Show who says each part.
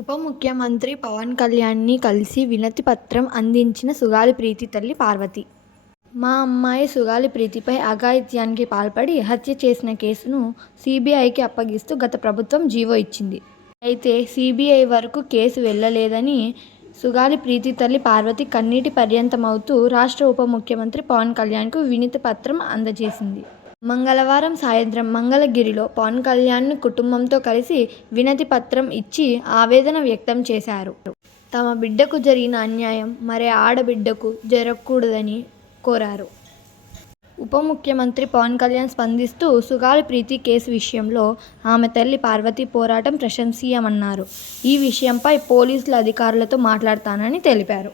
Speaker 1: ఉప ముఖ్యమంత్రి పవన్ కళ్యాణ్ని కలిసి వినతి పత్రం అందించిన సుగాలి ప్రీతి తల్లి పార్వతి. మా అమ్మాయి సుగాలి ప్రీతిపై అఘాయిత్యానికి పాల్పడి హత్య చేసిన కేసును సీబీఐకి అప్పగిస్తూ గత ప్రభుత్వం జీవో ఇచ్చింది. అయితే సీబీఐ వరకు కేసు వెళ్ళలేదని సుగాలి ప్రీతి తల్లి పార్వతి కన్నీటి పర్యంతమవుతూ రాష్ట్ర ఉప ముఖ్యమంత్రి పవన్ కళ్యాణ్కు వినతి పత్రం అందజేసింది. మంగళవారం సాయంత్రం మంగళగిరిలో పవన్ కళ్యాణ్ కుటుంబంతో కలిసి వినతి పత్రం ఇచ్చి ఆవేదన వ్యక్తం చేశారు. తమ బిడ్డకు జరిగిన అన్యాయం మరే ఆడబిడ్డకు జరగకూడదని కోరారు. ఉప ముఖ్యమంత్రి పవన్ కళ్యాణ్ స్పందిస్తూ సుగాలి ప్రీతి కేసు విషయంలో ఆమె తల్లి పార్వతి పోరాటం ప్రశంసీయమన్నారు ఈ విషయంపై పోలీసుల అధికారులతో మాట్లాడతానని తెలిపారు.